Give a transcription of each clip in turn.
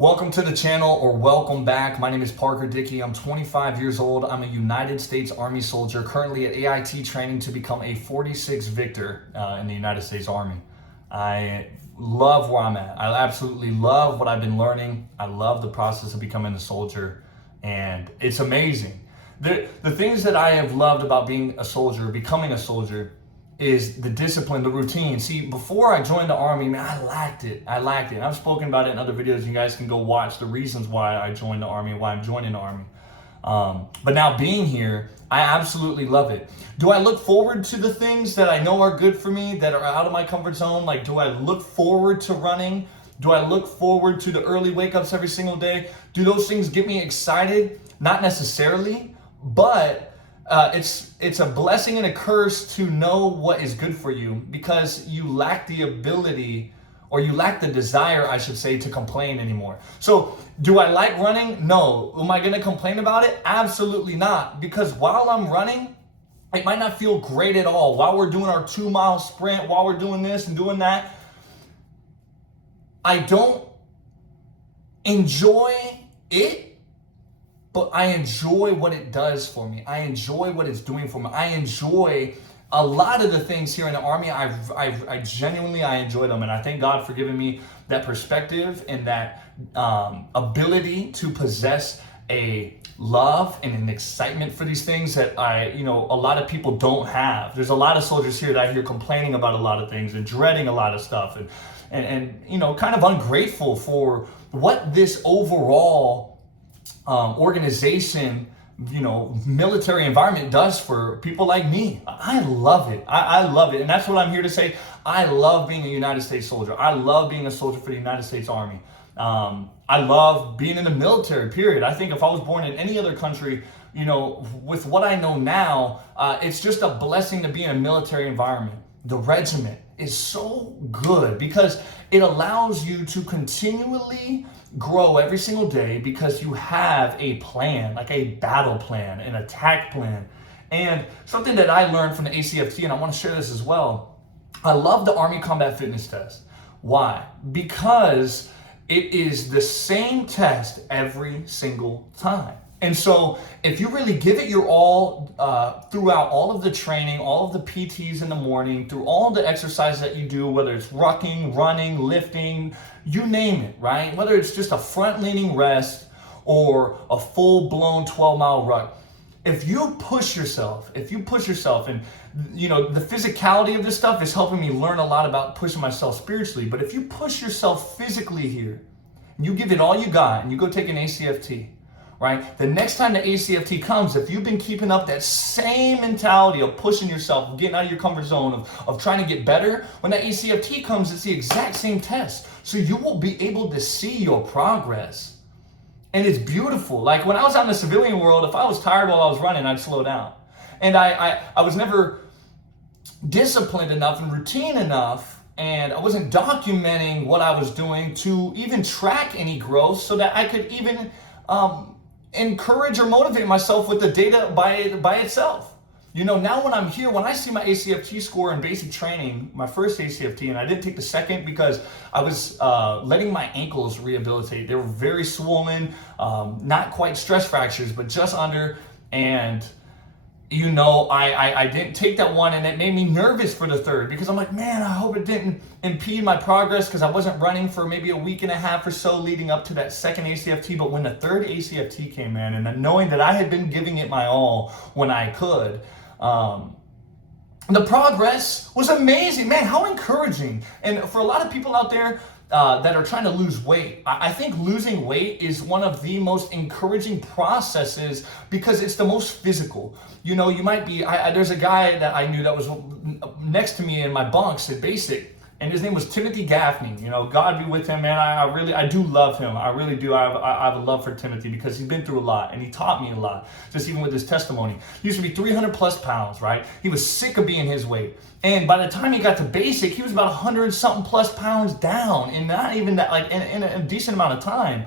Welcome to the channel, or welcome back. My name is Parker Dickey. I'm 25 years old. I'm a United States Army soldier, currently at AIT training to become a 46 Victor in the United States Army. I love where I'm at. I absolutely love what I've been learning. I love the process of becoming a soldier, and it's amazing. The things that I have loved about being a soldier, becoming a soldier, is the discipline, the routine. See, before I joined the Army, man, I lacked it. And I've spoken about it in other videos. You guys can go watch the reasons why I joined the Army, why I'm joining the Army. But now being here, I absolutely love it. Do I look forward to the things that I know are good for me, that are out of my comfort zone? Like, do I look forward to running? Do I look forward to the early wake-ups every single day? Do those things get me excited? Not necessarily, but it's a blessing and a curse to know what is good for you, because you lack the ability, or you lack the desire, I should say, to complain anymore. So do I like running? No. Am I going to complain about it? Absolutely not. Because while I'm running, it might not feel great at all. While we're doing our 2-mile sprint, while we're doing this and doing that, I don't enjoy it. But I enjoy what it does for me. I enjoy what it's doing for me. I enjoy a lot of the things here in the Army. I genuinely enjoy them. And I thank God for giving me that perspective and that ability to possess a love and an excitement for these things that a lot of people don't have. There's a lot of soldiers here that I hear complaining about a lot of things and dreading a lot of stuff and kind of ungrateful for what this overall organization, military environment does for people like me. I love it. I love it. And that's what I'm here to say. I love being a United States soldier. I love being a soldier for the United States Army. I love being in the military, period. I think if I was born in any other country, with what I know now, it's just a blessing to be in a military environment. The regiment is so good because it allows you to continually grow every single day, because you have a plan, like a battle plan, an attack plan. And something that I learned from the ACFT, and I want to share this as well, I love the Army Combat Fitness Test. Why? Because it is the same test every single time. And so if you really give it your all throughout all of the training, all of the PTs in the morning, through all the exercises that you do, whether it's rucking, running, lifting, you name it, right? Whether it's just a front-leaning rest or a full-blown 12-mile ruck, if you push yourself, and the physicality of this stuff is helping me learn a lot about pushing myself spiritually, but if you push yourself physically here, and you give it all you got, and you go take an ACFT, right? The next time the ACFT comes, if you've been keeping up that same mentality of pushing yourself, getting out of your comfort zone, of trying to get better, when that ACFT comes, it's the exact same test. So you will be able to see your progress. And it's beautiful. Like when I was out in the civilian world, if I was tired while I was running, I'd slow down. And I was never disciplined enough and routine enough, and I wasn't documenting what I was doing to even track any growth so that I could even encourage or motivate myself with the data by itself. Now when I'm here, when I see my ACFT score in basic training, my first ACFT, and I didn't take the second because I was letting my ankles rehabilitate. They were very swollen, not quite stress fractures, but just under. And I didn't take that one, and it made me nervous for the third, because I'm like, man, I hope it didn't impede my progress, because I wasn't running for maybe a week and a half or so leading up to that second ACFT. But when the third ACFT came in, and knowing that I had been giving it my all when I could, the progress was amazing. Man, how encouraging. And for a lot of people out there that are trying to lose weight, I think losing weight is one of the most encouraging processes, because it's the most physical. You might be, there's a guy that I knew that was next to me in my bunks at basic, and his name was Timothy Gaffney. God be with him, man. I do love him. I really do. I have a love for Timothy, because he's been through a lot, and he taught me a lot, just even with his testimony. He used to be 300 plus pounds, right? He was sick of being his weight. And by the time he got to basic, he was about 100 something plus pounds down, and not even that, like in a decent amount of time.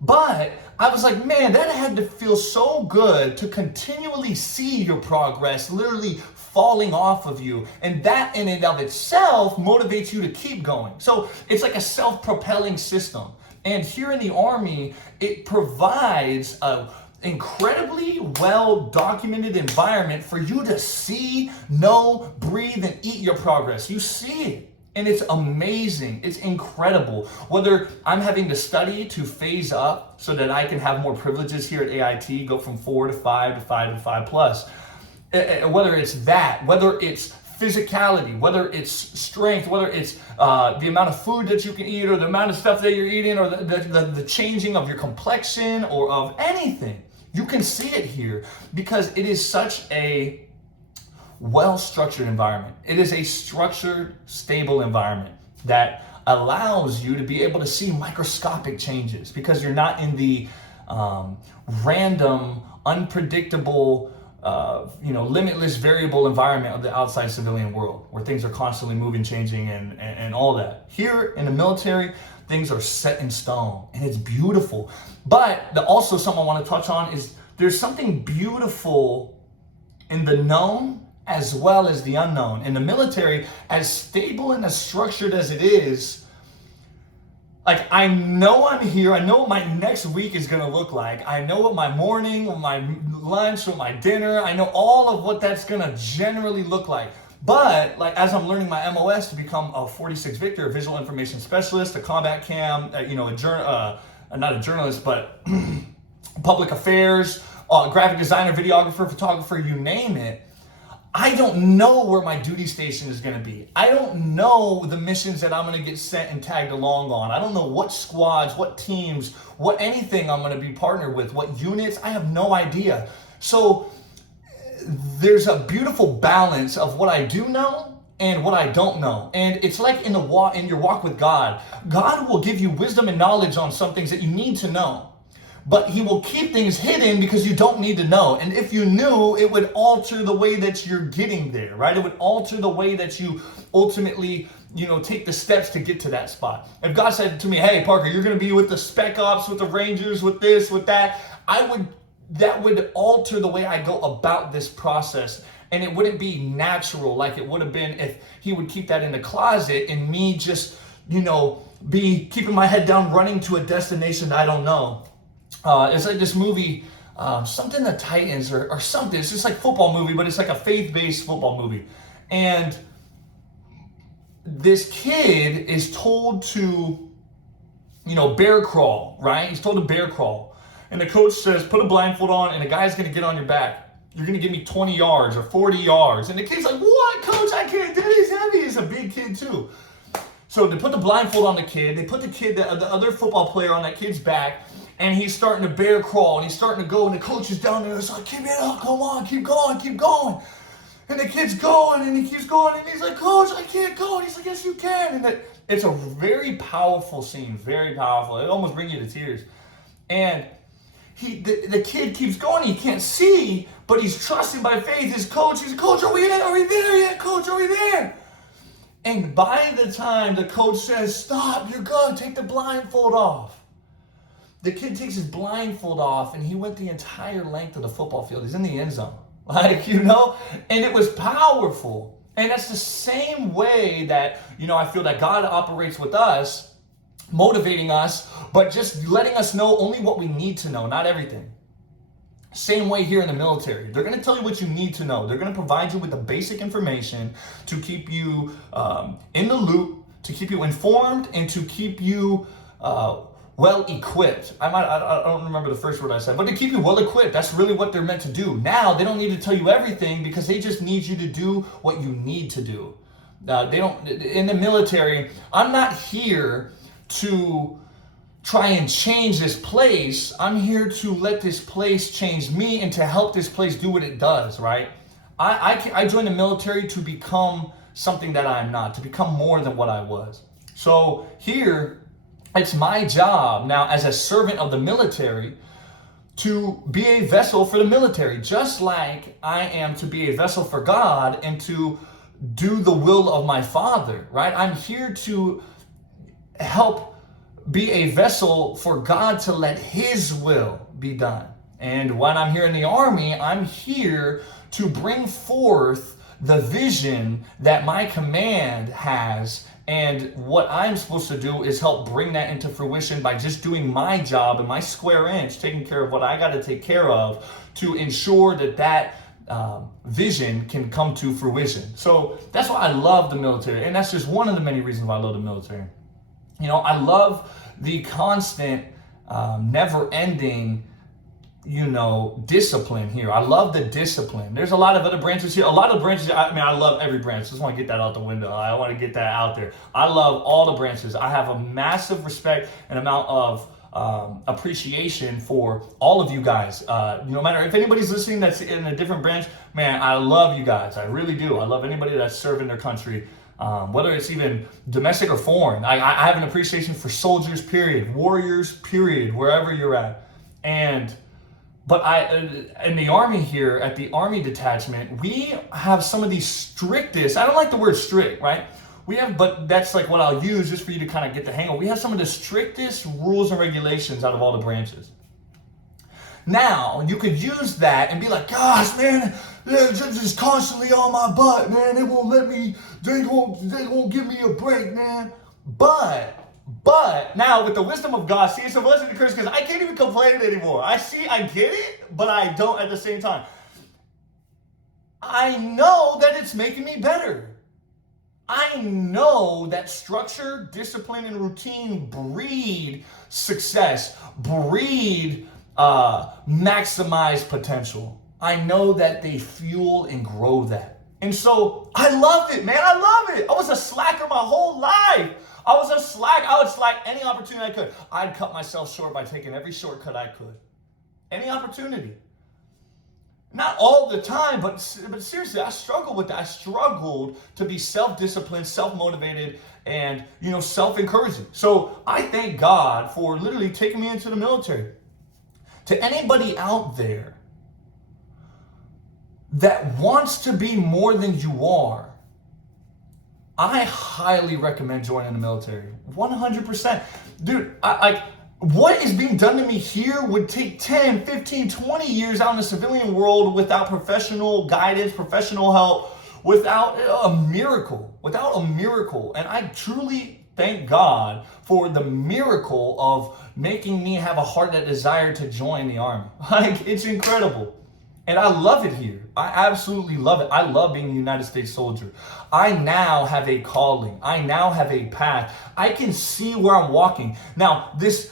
But I was like, man, that had to feel so good to continually see your progress literally falling off of you. And that in and of itself motivates you to keep going. So it's like a self-propelling system. And here in the Army, it provides a incredibly well documented environment for you to see, know, breathe, and eat your progress. You see it. And it's amazing. It's incredible. Whether I'm having to study to phase up so that I can have more privileges here at AIT, go from 4 to 5 to 5 to 5 plus. Whether it's that, whether it's physicality, whether it's strength, whether it's the amount of food that you can eat, or the amount of stuff that you're eating, or the changing of your complexion, or of anything. You can see it here because it is such a well-structured environment. It is a structured, stable environment that allows you to be able to see microscopic changes because you're not in the random, unpredictable, limitless variable environment of the outside civilian world where things are constantly moving, changing, and all that. Here in the military, things are set in stone and it's beautiful. But also something I want to touch on is there's something beautiful in the known as well as the unknown. In the military, as stable and as structured as it is, like, I know I'm here, I know what my next week is gonna look like, I know what my morning, what my lunch, what my dinner, I know all of what that's gonna generally look like. But like, as I'm learning my MOS to become a 46 Victor, a visual information specialist, a combat cam, not a journalist, but public affairs, graphic designer, videographer, photographer, you name it, I don't know where my duty station is going to be. I don't know the missions that I'm going to get sent and tagged along on. I don't know what squads, what teams, what anything I'm going to be partnered with, what units. I have no idea. So there's a beautiful balance of what I do know and what I don't know. And it's like in your walk with God. God will give you wisdom and knowledge on some things that you need to know. But he will keep things hidden because you don't need to know. And if you knew, it would alter the way that you're getting there, right? It would alter the way that you ultimately, take the steps to get to that spot. If God said to me, hey, Parker, you're going to be with the Spec Ops, with the Rangers, with this, with that, that would alter the way I go about this process. And it wouldn't be natural like it would have been if he would keep that in the closet and me just, be keeping my head down, running to a destination that I don't know. It's like this movie, something the Titans or something. It's just like football movie, but it's like a faith-based football movie. And this kid is told to, bear crawl, right? He's told to bear crawl. And the coach says, put a blindfold on and the guy's going to get on your back. You're going to give me 20 yards or 40 yards. And the kid's like, what, coach? I can't do it. He's heavy. He's a big kid too. So they put the blindfold on the kid. They put the other football player on that kid's back. And he's starting to bear crawl, and he's starting to go, and the coach is down there. It's like, keep it up, come on, keep going, keep going. And the kid's going, and he keeps going, and he's like, coach, I can't go. And he's like, yes, you can. And it's a very powerful scene, very powerful. It almost brings you to tears. And the kid keeps going. He can't see, but he's trusting by faith his coach. He's like, coach, are we there yet, coach? Are we there? And by the time the coach says, stop, you're good, take the blindfold off. The kid takes his blindfold off and he went the entire length of the football field. He's in the end zone. And it was powerful. And that's the same way that, I feel that God operates with us, motivating us, but just letting us know only what we need to know, not everything. Same way here in the military. They're going to tell you what you need to know. They're going to provide you with the basic information to keep you in the loop, to keep you informed, and to keep you well-equipped. I don't remember the first word I said, but to keep you well-equipped. That's really what they're meant to do. Now, they don't need to tell you everything because they just need you to do what you need to do. They don't, in the military, I'm not here to try and change this place. I'm here to let this place change me and to help this place do what it does, right? I joined the military to become something that I'm not, to become more than what I was. So here, it's my job now as a servant of the military to be a vessel for the military, just like I am to be a vessel for God and to do the will of my Father, right? I'm here to help be a vessel for God to let His will be done. And when I'm here in the Army, I'm here to bring forth the vision that my command has And what I'm supposed to do is help bring that into fruition by just doing my job and my square inch, taking care of what I got to take care of to ensure that vision can come to fruition. So that's why I love the military. And that's just one of the many reasons why I love the military. I love the constant, never-ending, discipline here. I love the discipline. There's a lot of other branches here. A lot of branches, I love every branch. Just want to get that out the window. I want to get that out there. I love all the branches. I have a massive respect and amount of appreciation for all of you guys. No matter if anybody's listening that's in a different branch, man, I love you guys. I really do. I love anybody that's serving their country. Whether it's even domestic or foreign. I have an appreciation for soldiers, period. Warriors, period, wherever you're at. But in the Army here, at the Army detachment, we have some of the strictest, I don't like the word strict, right? But that's like what I'll use just for you to kind of get the hang of. We have some of the strictest rules and regulations out of all the branches. Now, you could use that and be like, gosh, man, they're just constantly on my butt, man. They won't let me, they won't give me a break, man. But now with the wisdom of God, see, it's a blessing to curse because I can't even complain anymore. I get it, but I don't at the same time. I know that it's making me better. I know that structure, discipline, and routine breed success, breed maximize potential. I know that they fuel and grow that. And so I love it, man. I love it. I was a slacker my whole life. I would slack any opportunity I could. I'd cut myself short by taking every shortcut I could. Any opportunity. Not all the time, but seriously, I struggled with that. I struggled to be self-disciplined, self-motivated, and, self-encouraging. So I thank God for literally taking me into the military. To anybody out there that wants to be more than you are, I highly recommend joining the military. 100%. Dude, what is being done to me here would take 10, 15, 20 years out in the civilian world without professional guidance, professional help, without a miracle. And I truly thank God for the miracle of making me have a heart that desired to join the Army. It's incredible. And I love it here. I absolutely love it. I love being a United States soldier. I now have a calling. I now have a path. I can see where I'm walking. Now, this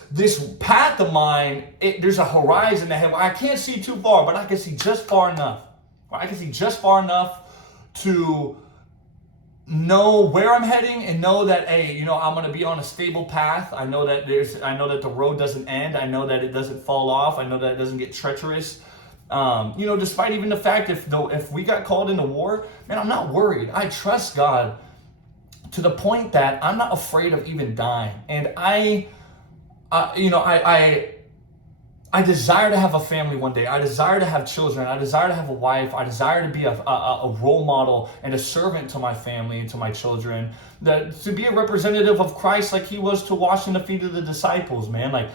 path of mine, there's a horizon ahead. I can't see too far, but I can see just far enough. I can see just far enough to know where I'm heading and know that, hey, I'm going to be on a stable path. I know that the road doesn't end. I know that it doesn't fall off. I know that it doesn't get treacherous. Despite even the fact if we got called into war, man, I'm not worried. I trust God to the point that I'm not afraid of even dying. And I desire to have a family one day. I desire to have children. I desire to have a wife. I desire to be a role model and a servant to my family and to my children. To be a representative of Christ like he was to washing the feet of the disciples, man.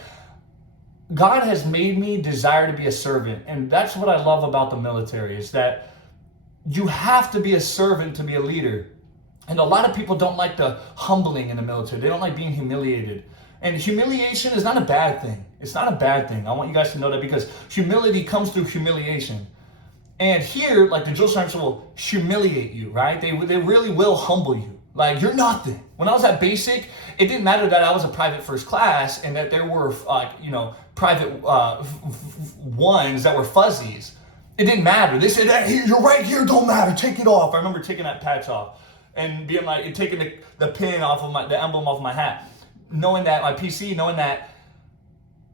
God has made me desire to be a servant. And that's what I love about the military, is that you have to be a servant to be a leader. And a lot of people don't like the humbling in the military. They don't like being humiliated. And humiliation is not a bad thing. It's not a bad thing. I want you guys to know that, because humility comes through humiliation. And here, the drill sergeants will humiliate you, right? They really will humble you. You're nothing. When I was at basic, it didn't matter that I was a private first class and that there were, private ones that were fuzzies. It didn't matter. They said, hey, you're right here, don't matter, take it off. I remember taking that patch off and being taking the pin off of the emblem off my hat, knowing that my PC, knowing that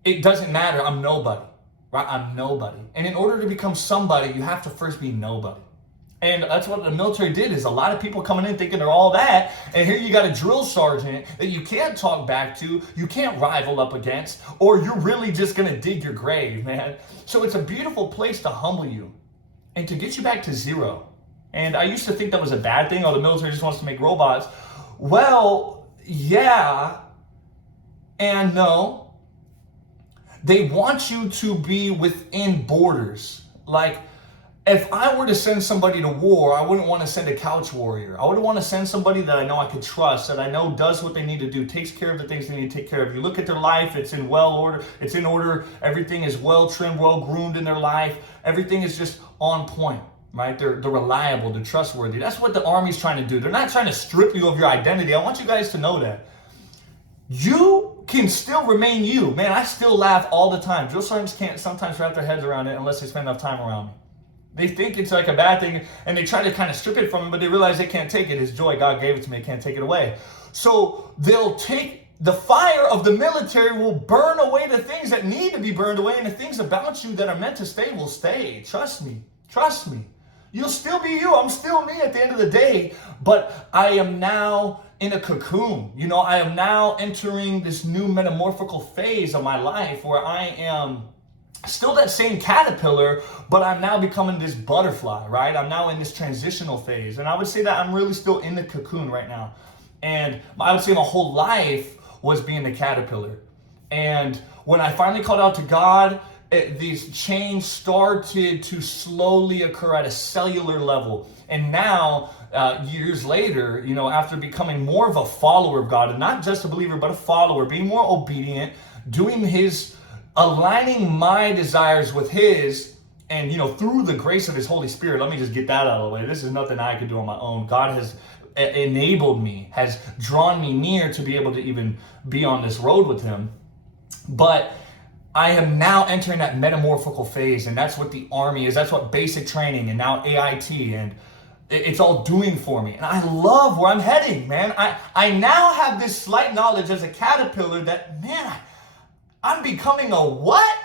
it doesn't matter, I'm nobody, right? I'm nobody. And in order to become somebody, you have to first be nobody. And that's what the military did, is a lot of people coming in thinking they're all that. And here you got a drill sergeant that you can't talk back to, you can't rival up against, or you're really just going to dig your grave, man. So it's a beautiful place to humble you and to get you back to zero. And I used to think that was a bad thing. Oh, the military just wants to make robots. Well, yeah and no. They want you to be within borders. If I were to send somebody to war, I wouldn't want to send a couch warrior. I would want to send somebody that I know I could trust, that I know does what they need to do, takes care of the things they need to take care of. You look at their life, it's in order, everything is well trimmed, well groomed in their life. Everything is just on point, right? They're reliable, they're trustworthy. That's what the Army's trying to do. They're not trying to strip you of your identity. I want you guys to know that. You can still remain you. Man, I still laugh all the time. Drill sergeants can't sometimes wrap their heads around it unless they spend enough time around me. They think it's like a bad thing, and they try to kind of strip it from him, but they realize they can't take it. His joy, God gave it to me, they can't take it away. So they'll take the fire of the military, will burn away the things that need to be burned away, and the things about you that are meant to stay will stay. Trust me. Trust me. You'll still be you. I'm still me at the end of the day, but I am now in a cocoon. You know, I am now entering this new metamorphical phase of my life where I am still that same caterpillar, but I'm now becoming this butterfly, right? I'm now in this transitional phase. And I would say that I'm really still in the cocoon right now. And I would say my whole life was being the caterpillar. And when I finally called out to God, these changes started to slowly occur at a cellular level. And now, years later, you know, after becoming more of a follower of God, and not just a believer, but a follower, being more obedient, doing his, aligning my desires with his, and, you know, through the grace of his Holy Spirit, let me just get that out of the way. This is nothing I could do on my own. God has enabled me, has drawn me near to be able to even be on this road with him. But I am now entering that metamorphical phase, and that's what the Army is. That's what basic training and now AIT and it's all doing for me. And I love where I'm heading, man. I now have this slight knowledge as a caterpillar that, man, I'm becoming a what?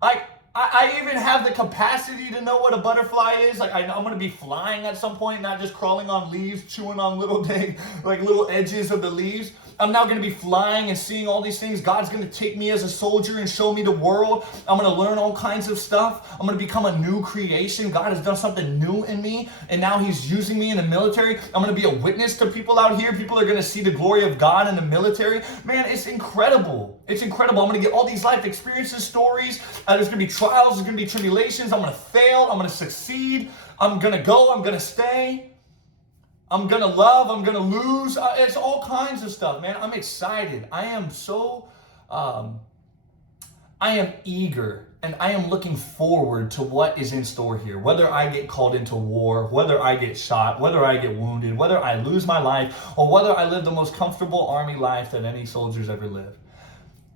Like, I even have the capacity to know what a butterfly is. Like, I'm going to be flying at some point, not just crawling on leaves, chewing on little edges of the leaves. I'm now going to be flying and seeing all these things. God's going to take me as a soldier and show me the world. I'm going to learn all kinds of stuff. I'm going to become a new creation. God has done something new in me, and now he's using me in the military. I'm going to be a witness to people out here. People are going to see the glory of God in the military. Man, it's incredible. It's incredible. I'm going to get all these life experiences, stories. There's going to be trials. There's going to be tribulations. I'm going to fail. I'm going to succeed. I'm going to go. I'm going to stay. I'm going to love, I'm going to lose. It's all kinds of stuff, man. I'm excited. I am so, I am eager, and I am looking forward to what is in store here. Whether I get called into war, whether I get shot, whether I get wounded, whether I lose my life, or whether I live the most comfortable Army life that any soldier's ever lived.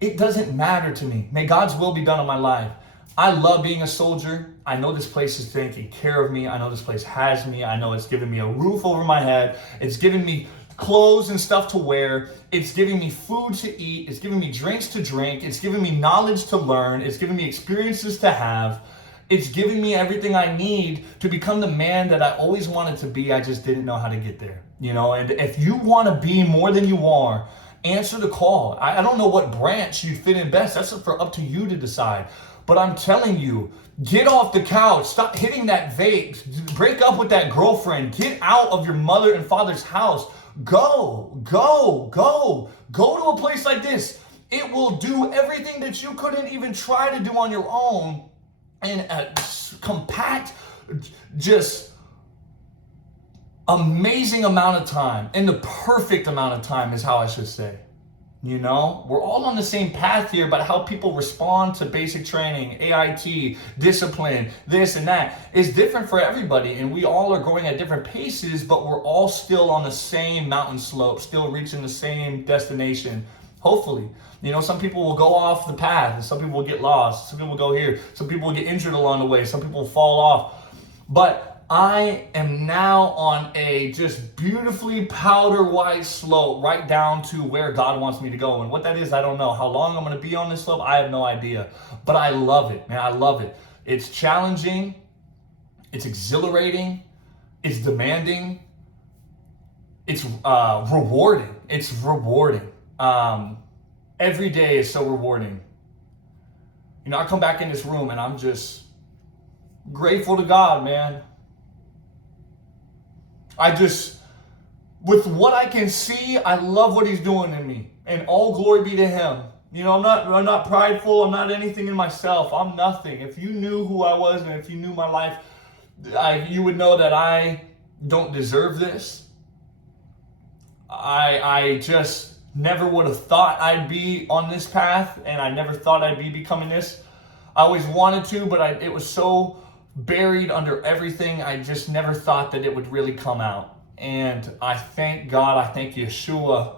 It doesn't matter to me. May God's will be done in my life. I love being a soldier. I know this place is taking care of me. I know this place has me. I know it's giving me a roof over my head. It's giving me clothes and stuff to wear. It's giving me food to eat. It's giving me drinks to drink. It's giving me knowledge to learn. It's giving me experiences to have. It's giving me everything I need to become the man that I always wanted to be. I just didn't know how to get there. You know, and if you want to be more than you are, answer the call. I don't know what branch you fit in best. That's up to you to decide. But I'm telling you, get off the couch. Stop hitting that vape. Break up with that girlfriend. Get out of your mother and father's house. Go to a place like this. It will do everything that you couldn't even try to do on your own in a compact, just amazing amount of time. In the perfect amount of time is how I should say. You know, we're all on the same path here, but how people respond to basic training, AIT, discipline, this and that is different for everybody. And we all are going at different paces, but we're all still on the same mountain slope, still reaching the same destination. Hopefully, you know, some people will go off the path and some people will get lost. Some people will go here. Some people will get injured along the way. Some people will fall off. But I am now on a just beautifully powder white slope right down to where God wants me to go. And what that is, I don't know. How long I'm going to be on this slope, I have no idea. But I love it, man. I love it. It's challenging. It's exhilarating. It's demanding. It's rewarding. It's rewarding. Every day is so rewarding. You know, I come back in this room and I'm just grateful to God, man. With what I can see, I love what he's doing in me. And all glory be to him. You know, I'm not prideful. I'm not anything in myself. I'm nothing. If you knew who I was and if you knew my life you would know that I don't deserve this. I just never would have thought I'd be on this path, and I never thought I'd be becoming this. I always wanted to, but it was so buried under everything. I just never thought that it would really come out. And I thank God, I thank Yeshua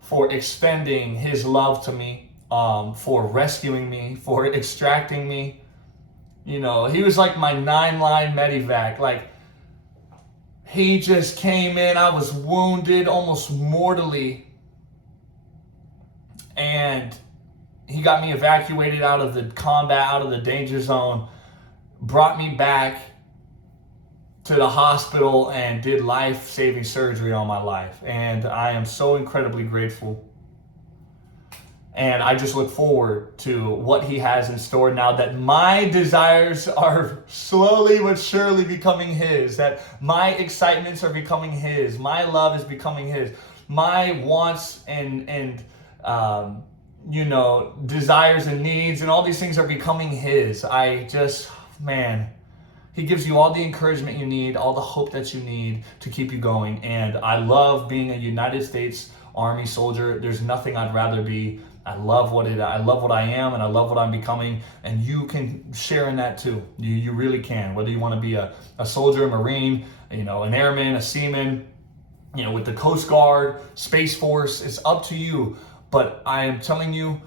for extending his love to me, for rescuing me, for extracting me. You know, he was like my 9-line medevac. Like, he just came in. I was wounded almost mortally. And he got me evacuated out of the combat, out of the danger zone, brought me back to the hospital and did life-saving surgery on my life. And I am so incredibly grateful. And I just look forward to what he has in store now that my desires are slowly but surely becoming his, that my excitements are becoming his, my love is becoming his, my wants and desires and needs and all these things are becoming his. He gives you all the encouragement you need, all the hope that you need to keep you going. And I love being a United States Army soldier. There's nothing I'd rather be. I love what I am, and I love what I'm becoming. And you can share in that too. You really can. Whether you want to be a soldier, a Marine, an airman, a seaman, with the Coast Guard, Space Force, it's up to you. But I am telling you,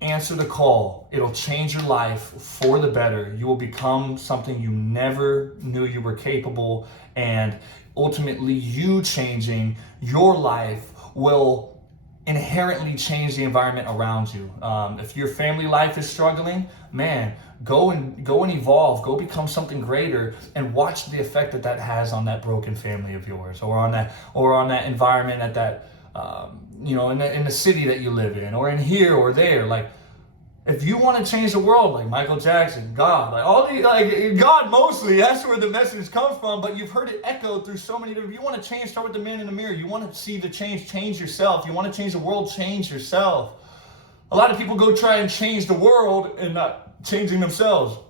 answer the call. It'll change your life for the better. You will become something you never knew you were capable, and ultimately you changing your life will inherently change the environment around you. If your family life is struggling, man, go and evolve, go become something greater, and watch the effect that has on that broken family of yours, or on that environment at that in the city that you live in, or in here or there. Like, if you want to change the world, like Michael Jackson, God, God mostly, that's where the message comes from, but you've heard it echoed through so many different. You want to change, start with the man in the mirror. You want to see the change yourself. You want to change the world, change yourself. A lot of people go try and change the world and not changing themselves.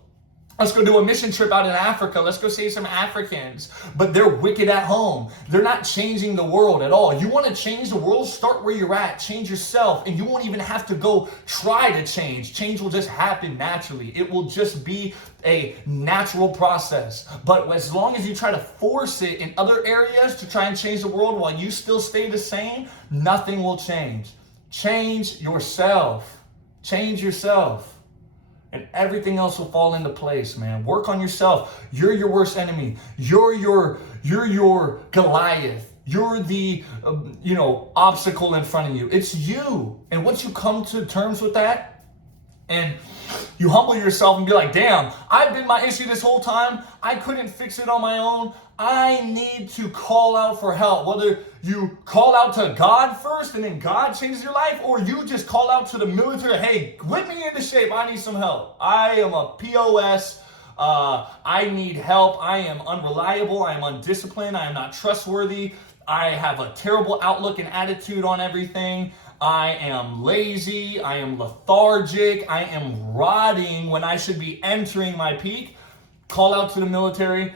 Let's go do a mission trip out in Africa. Let's go save some Africans. But they're wicked at home. They're not changing the world at all. You want to change the world? Start where you're at. Change yourself. And you won't even have to go try to change. Change will just happen naturally. It will just be a natural process. But as long as you try to force it in other areas to try and change the world while you still stay the same, nothing will change. Change yourself. Change yourself. And everything else will fall into place, man. Work on yourself. You're your worst enemy. You're your Goliath. You're the obstacle in front of you. It's you. And once you come to terms with that, and you humble yourself and be like, damn, I've been my issue this whole time. I couldn't fix it on my own. I need to call out for help. Whether you call out to God first and then God changes your life, or you just call out to the military, hey, whip me into shape. I need some help. I am a POS. I need help. I am unreliable. I am undisciplined. I am not trustworthy. I have a terrible outlook and attitude on everything. I am lazy, I am lethargic, I am rotting when I should be entering my peak. Call out to the military.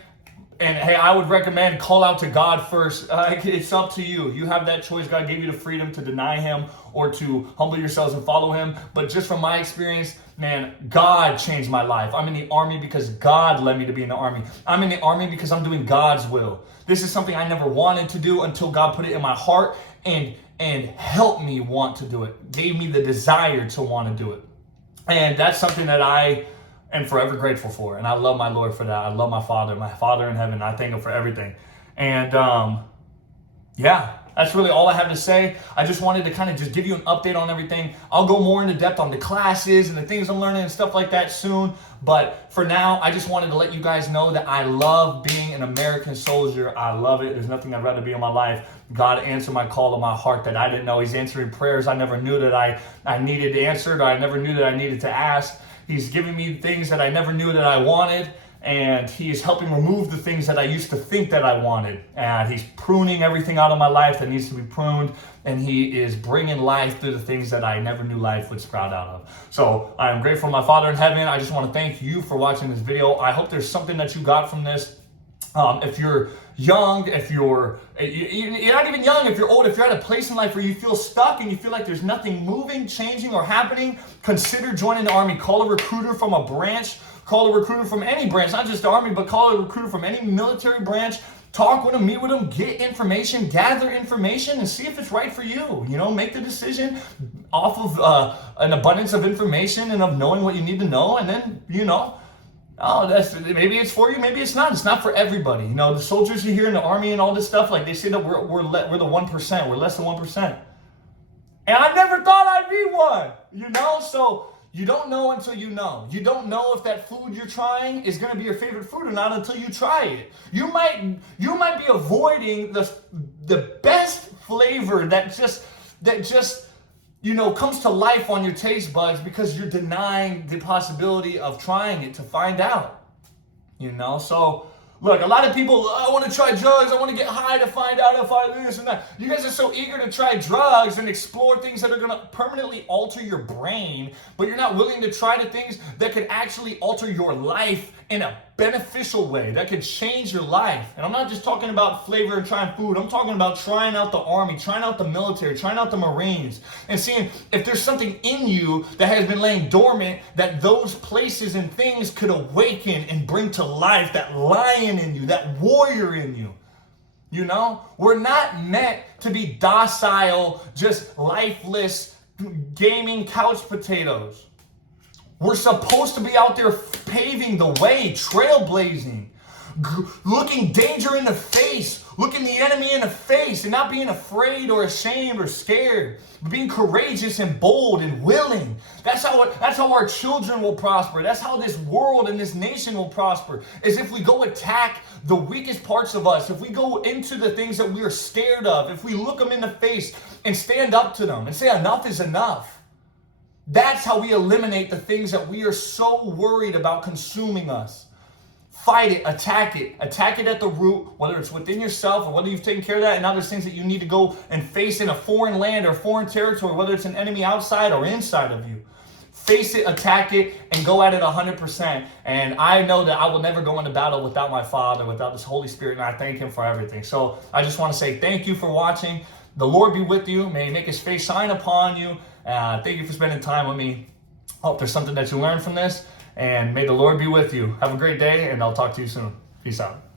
And hey, I would recommend call out to God first. It's up to you. You have that choice. God gave you the freedom to deny him or to humble yourselves and follow him. But just from my experience, man, God changed my life. I'm in the army because God led me to be in the army. I'm in the army because I'm doing God's will. This is something I never wanted to do until God put it in my heart and helped me want to do it. Gave me the desire to want to do it. And that's something that I am forever grateful for. And I love my Lord for that. I love my Father in heaven. I thank him for everything. And that's really all I have to say. I just wanted to kind of just give you an update on everything. I'll go more into depth on the classes and the things I'm learning and stuff like that soon. But for now, I just wanted to let you guys know that I love being an American soldier. I love it. There's nothing I'd rather be in my life. God answered my call of my heart that I didn't know. He's answering prayers I never knew that I needed answered, or I never knew that I needed to ask. He's giving me things that I never knew that I wanted. And he is helping remove the things that I used to think that I wanted. And he's pruning everything out of my life that needs to be pruned. And he is bringing life through the things that I never knew life would sprout out of. So I am grateful to my Father in heaven. I just want to thank you for watching this video. I hope there's something that you got from this. If you're young, if you're not even young, if you're old, if you're at a place in life where you feel stuck and you feel like there's nothing moving, changing, or happening, consider joining the Army. Call a recruiter from a branch. Call a recruiter from any branch, not just the Army, but call a recruiter from any military branch. Talk with them, meet with them, get information, gather information, and see if it's right for you. Make the decision off of an abundance of information and of knowing what you need to know, and then, oh, maybe it's for you, maybe it's not. It's not for everybody. The soldiers you hear in the Army and all this stuff, like they say that we're the 1%, we're less than 1%. And I never thought I'd be one, so you don't know until you know. You don't know if that food you're trying is going to be your favorite food or not until you try it. You might be avoiding the best flavor that just comes to life on your taste buds because you're denying the possibility of trying it to find out. So look, a lot of people, I want to try drugs, I want to get high to find out if I this and that. You guys are so eager to try drugs and explore things that are going to permanently alter your brain, but you're not willing to try the things that could actually alter your life in a beneficial way, that could change your life. And I'm not just talking about flavor and trying food. I'm talking about trying out the Army, trying out the military, trying out the Marines, and seeing if there's something in you that has been laying dormant that those places and things could awaken and bring to life, that lion in you, that warrior in you. We're not meant to be docile, just lifeless, gaming couch potatoes. We're supposed to be out there paving the way, trailblazing, looking danger in the face, looking the enemy in the face, and not being afraid or ashamed or scared, but being courageous and bold and willing. That's how our children will prosper. That's how this world and this nation will prosper, is if we go attack the weakest parts of us, if we go into the things that we are scared of, if we look them in the face and stand up to them and say enough is enough. That's how we eliminate the things that we are so worried about consuming us. Fight it, attack it at the root, whether it's within yourself or whether you've taken care of that, and now there's things that you need to go and face in a foreign land or foreign territory, whether it's an enemy outside or inside of you. Face it, attack it, and go at it 100%. And I know that I will never go into battle without my Father, without this Holy Spirit, and I thank Him for everything. So I just want to say thank you for watching. The Lord be with you. May He make His face shine upon you. Thank you for spending time with me. Hope there's something that you learned from this. And may the Lord be with you. Have a great day, and I'll talk to you soon. Peace out.